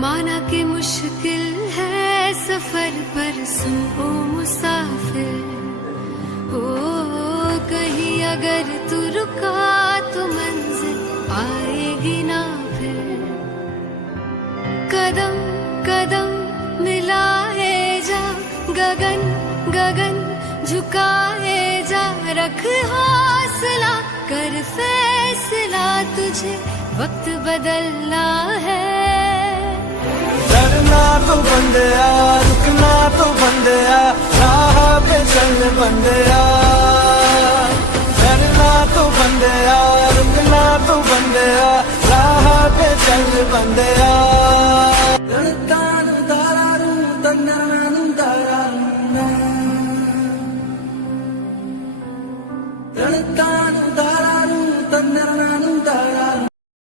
माना कि मुश्किल है सफर पर सुन ओ मुसाफिर, हो कहीं अगर तू रुका तो मंजिल आएगी ना फिर। कदम कदम मिलाए जा, गगन गगन झुकाए जा, रख हौसला कर फैसला, तुझे वक्त बदलना है। डरना तो बंदया, रुकना तो बंदया, राह पे चल बंदया। डरना तो बंदया, रुकना तो बंदया, राह पे चल बंदया। Dun dun dun dun dun dun dun